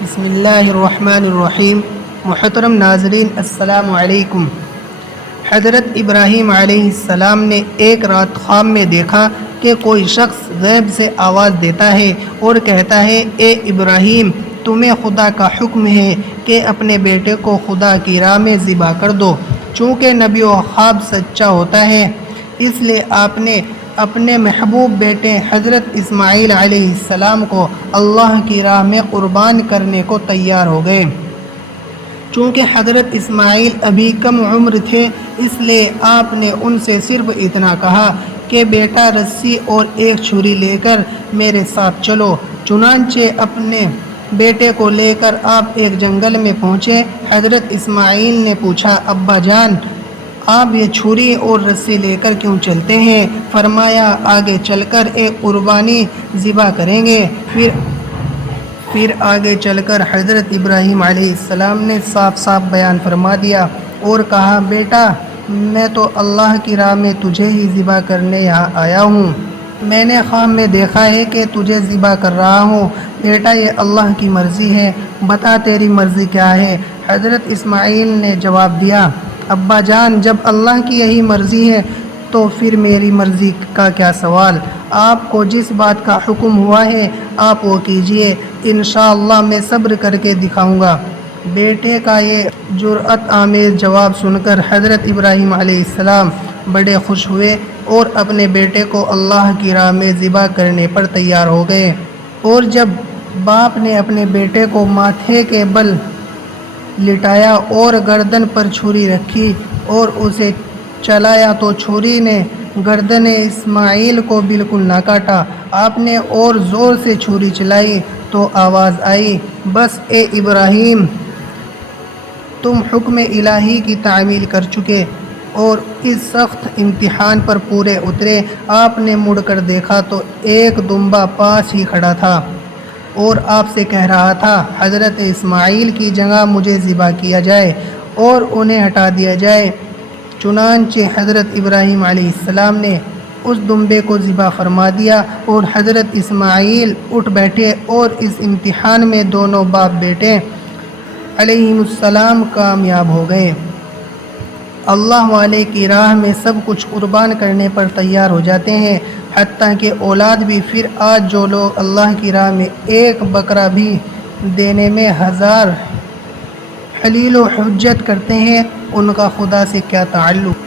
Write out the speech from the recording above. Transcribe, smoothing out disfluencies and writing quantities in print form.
بسم اللہ الرحمن الرحیم۔ محترم ناظرین السلام علیکم۔ حضرت ابراہیم علیہ السلام نے ایک رات خواب میں دیکھا کہ کوئی شخص غیب سے آواز دیتا ہے اور کہتا ہے، اے ابراہیم، تمہیں خدا کا حکم ہے کہ اپنے بیٹے کو خدا کی راہ میں ذبح کر دو۔ چونکہ نبی و خواب سچا ہوتا ہے، اس لیے آپ نے اپنے محبوب بیٹے حضرت اسماعیل علیہ السلام کو اللہ کی راہ میں قربان کرنے کو تیار ہو گئے۔ چونکہ حضرت اسماعیل ابھی کم عمر تھے، اس لیے آپ نے ان سے صرف اتنا کہا کہ بیٹا رسی اور ایک چھری لے کر میرے ساتھ چلو۔ چنانچہ اپنے بیٹے کو لے کر آپ ایک جنگل میں پہنچے۔ حضرت اسماعیل نے پوچھا، ابا جان، آپ یہ چھری اور رسی لے کر کیوں چلتے ہیں؟ فرمایا، آگے چل کر ایک قربانی ذبح کریں گے۔ پھر آگے چل کر حضرت ابراہیم علیہ السلام نے صاف صاف بیان فرما دیا اور کہا، بیٹا، میں تو اللہ کی راہ میں تجھے ہی ذبح کرنے یہاں آیا ہوں۔ میں نے خواب میں دیکھا ہے کہ تجھے ذبح کر رہا ہوں۔ بیٹا، یہ اللہ کی مرضی ہے، بتا تیری مرضی کیا ہے؟ حضرت اسماعیل نے جواب دیا، ابا جان، جب اللہ کی یہی مرضی ہے تو پھر میری مرضی کا کیا سوال؟ آپ کو جس بات کا حکم ہوا ہے آپ وہ کیجئے، انشاءاللہ میں صبر کر کے دکھاؤں گا۔ بیٹے کا یہ جرأت آمیز جواب سن کر حضرت ابراہیم علیہ السلام بڑے خوش ہوئے اور اپنے بیٹے کو اللہ کی راہ میں ذبح کرنے پر تیار ہو گئے۔ اور جب باپ نے اپنے بیٹے کو ماتھے کے بل لٹایا اور گردن پر چھری رکھی اور اسے چلایا تو چھری نے گردن اسماعیل کو بالکل نہ کاٹا۔ آپ نے اور زور سے چھری چلائی تو آواز آئی، بس اے ابراہیم، تم حکم الہی کی تعمیل کر چکے اور اس سخت امتحان پر پورے اترے۔ آپ نے مڑ کر دیکھا تو ایک دمبا پاس ہی کھڑا تھا اور آپ سے کہہ رہا تھا، حضرت اسماعیل کی جگہ مجھے ذبح کیا جائے اور انہیں ہٹا دیا جائے۔ چنانچہ حضرت ابراہیم علیہ السلام نے اس دمبے کو ذبح فرما دیا اور حضرت اسماعیل اٹھ بیٹھے اور اس امتحان میں دونوں باپ بیٹے علیہم السلام کامیاب ہو گئے۔ اللہ والے کی راہ میں سب کچھ قربان کرنے پر تیار ہو جاتے ہیں، حتیٰ کہ اولاد بھی۔ پھر آج جو لوگ اللہ کی راہ میں ایک بکرا بھی دینے میں 1000 حلیل و حجت کرتے ہیں، ان کا خدا سے کیا تعلق؟